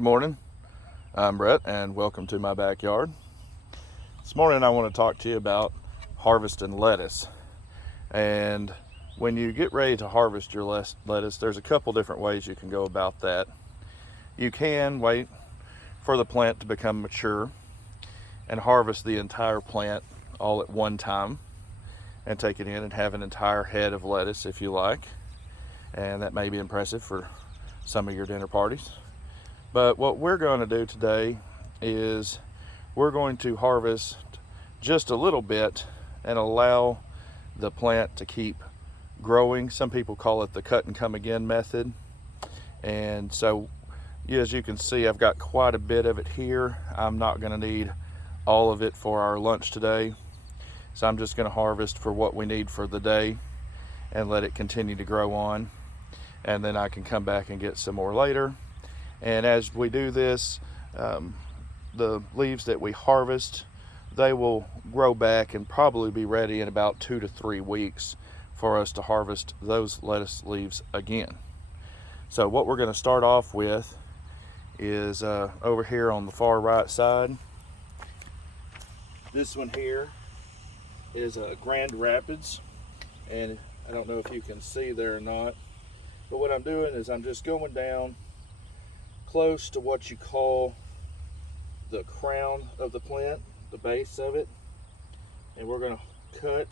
Good morning. I'm Brett and welcome to my backyard. This morning I want to talk to you about harvesting lettuce. And when you get ready to harvest your lettuce, there's a couple different ways you can go about that. You can wait for the plant to become mature and harvest the entire plant all at one time and take it in and have an entire head of lettuce if you like. And that may be impressive for some of your dinner parties. But what we're going to do today is we're going to harvest just a little bit and allow the plant to keep growing. Some people call it the cut and come again method. And so as you can see, I've got quite a bit of it here. I'm not going to need all of it for our lunch today. So I'm just going to harvest for what we need for the day and let it continue to grow on. And then I can come back and get some more later. And as we do this, the leaves that we harvest, they will grow back and probably be ready in about 2 to 3 weeks for us to harvest those lettuce leaves again. So what we're going to start off with is over here on the far right side. This one here is Grand Rapids, and I don't know if you can see there or not, but what I'm doing is I'm just going down close to what you call the crown of the plant, the base of it, and we're going to cut,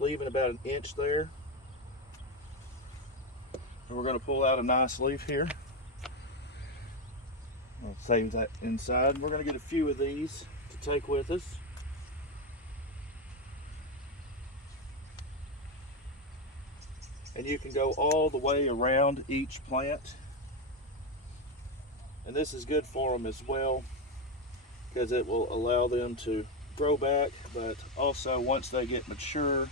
leaving about 1 inch there. And we're going to pull out a nice leaf here. I'll save that inside. We're going to get a few of these to take with us. And you can go all the way around each plant. And this is good for them as well, because it will allow them to grow back, but also once they get mature,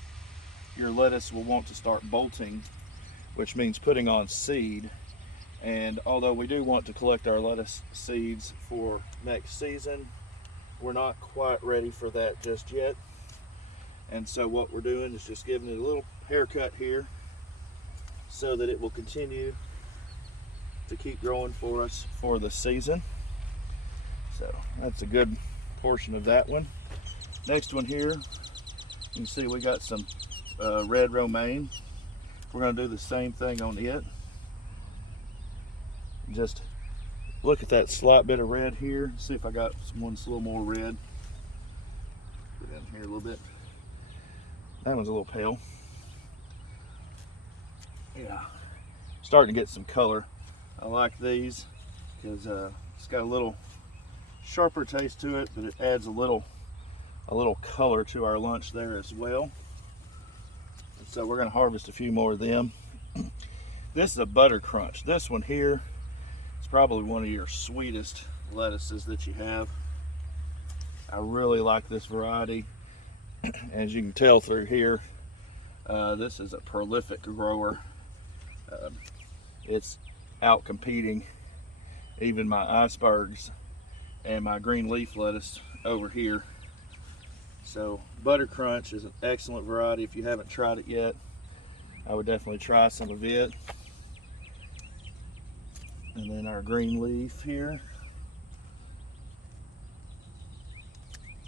your lettuce will want to start bolting, which means putting on seed. And although we do want to collect our lettuce seeds for next season, we're not quite ready for that just yet. And so what we're doing is just giving it a little haircut here so that it will continue to keep growing for us for the season. So that's a good portion of that one. Next one here, you can see we got some red romaine. We're going to do the same thing on it. Just look at that slight bit of red here. See if I got one that's a little more red. Get in here a little bit. That one's a little pale. Yeah, starting to get some color. I like these because it's got a little sharper taste to it, but it adds a little color to our lunch there as well. And so we're going to harvest a few more of them. This is a butter crunch. This one here is probably one of your sweetest lettuces that you have. I really like this variety. As you can tell through here, this is a prolific grower. It's out competing even my icebergs and my green leaf lettuce over here. So butter crunch is an excellent variety. If you haven't tried it yet, I would definitely try some of it. And then our green leaf here,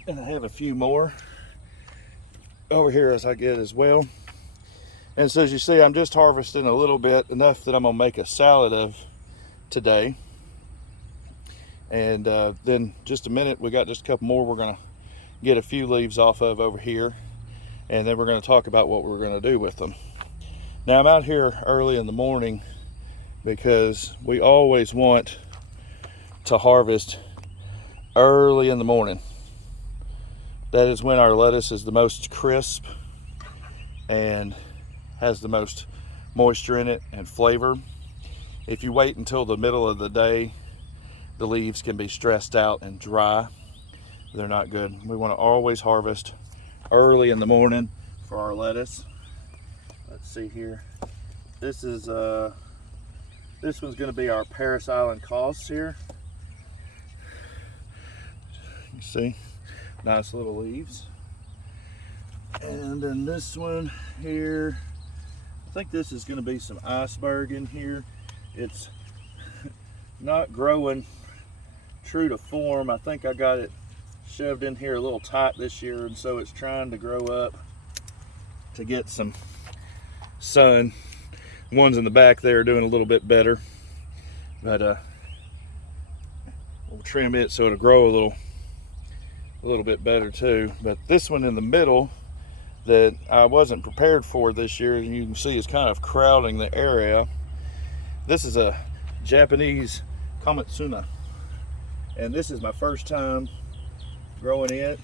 and I have a few more over here as I get as well. And so as you see, I'm just harvesting a little bit, enough that I'm gonna make a salad of today. And then just a minute, we got just a couple more we're gonna get a few leaves off of over here. And then we're gonna talk about what we're gonna do with them. Now I'm out here early in the morning because we always want to harvest early in the morning. That is when our lettuce is the most crisp and has the most moisture in it and flavor. If you wait until the middle of the day, the leaves can be stressed out and dry. They're not good. We want to always harvest early in the morning for our lettuce. Let's see here. This is this one's going to be our Paris Island Cos here. You see, nice little leaves. And then this one here, I think this is going to be some iceberg in here. It's not growing true to form. I think I got it shoved in here a little tight this year, and so it's trying to grow up to get some sun. The ones in the back there are doing a little bit better, but we'll trim it so it'll grow a little bit better too. But this one in the middle that I wasn't prepared for this year, and you can see it's kind of crowding the area. This is a Japanese Kamitsuna, and this is my first time growing it,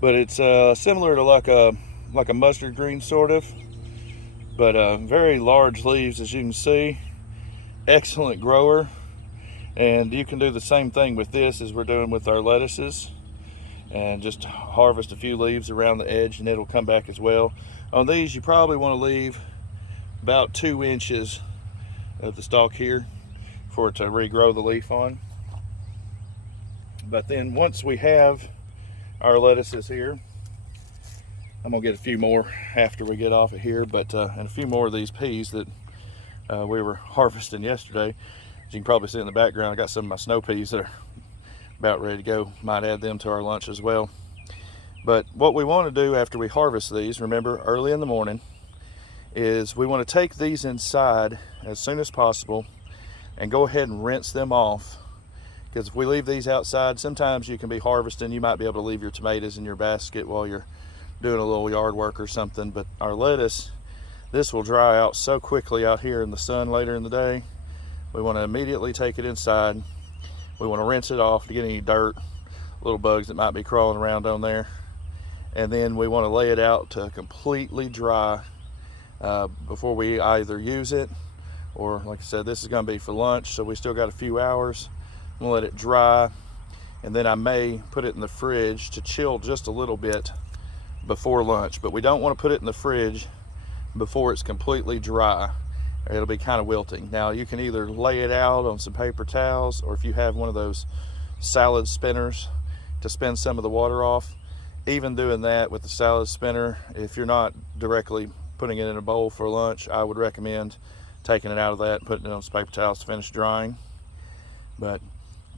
but it's similar to like a mustard green sort of, but very large leaves, as you can see. Excellent grower, and you can do the same thing with this as we're doing with our lettuces, and just harvest a few leaves around the edge and it'll come back as well. On these, you probably want to leave about 2 inches of the stalk here for it to regrow the leaf on. But then once we have our lettuces here, I'm gonna get a few more after we get off of here, but and a few more of these peas that we were harvesting yesterday. As you can probably see in the background, I got some of my snow peas that are about ready to go. Might add them to our lunch as well. But what we want to do after we harvest these, remember, early in the morning, is we want to take these inside as soon as possible and go ahead and rinse them off. Because if we leave these outside, sometimes you can be harvesting, you might be able to leave your tomatoes in your basket while you're doing a little yard work or something. But our lettuce, this will dry out so quickly out here in the sun later in the day. We want to immediately take it inside. We want to rinse it off to get any dirt, little bugs that might be crawling around on there. And then we want to lay it out to completely dry before we either use it, or like I said, this is going to be for lunch, so we still got a few hours. I'm gonna let it dry, and then I may put it in the fridge to chill just a little bit before lunch. But we don't want to put it in the fridge before it's completely dry. It'll be kind of wilting. Now you can either lay it out on some paper towels, or if you have one of those salad spinners to spin some of the water off, even doing that with the salad spinner, if you're not directly putting it in a bowl for lunch, I would recommend taking it out of that and putting it on some paper towels to finish drying. But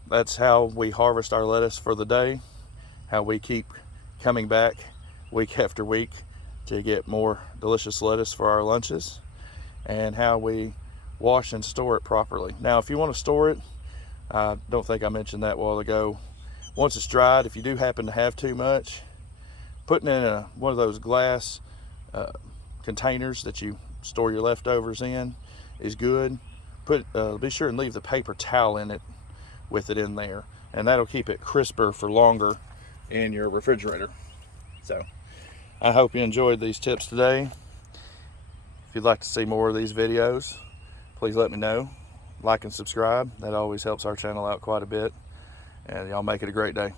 that's how we harvest our lettuce for the day, how we keep coming back week after week to get more delicious lettuce for our lunches, and how we wash and store it properly. Now, if you want to store it, I don't think I mentioned that a while ago, once it's dried, if you do happen to have too much, putting it in one of those glass containers that you store your leftovers in is good. Be sure and leave the paper towel in it with it in there, and that'll keep it crisper for longer in your refrigerator. So I hope you enjoyed these tips today. If you'd like to see more of these videos, please let me know. Like and subscribe. That always helps our channel out quite a bit, and y'all make it a great day.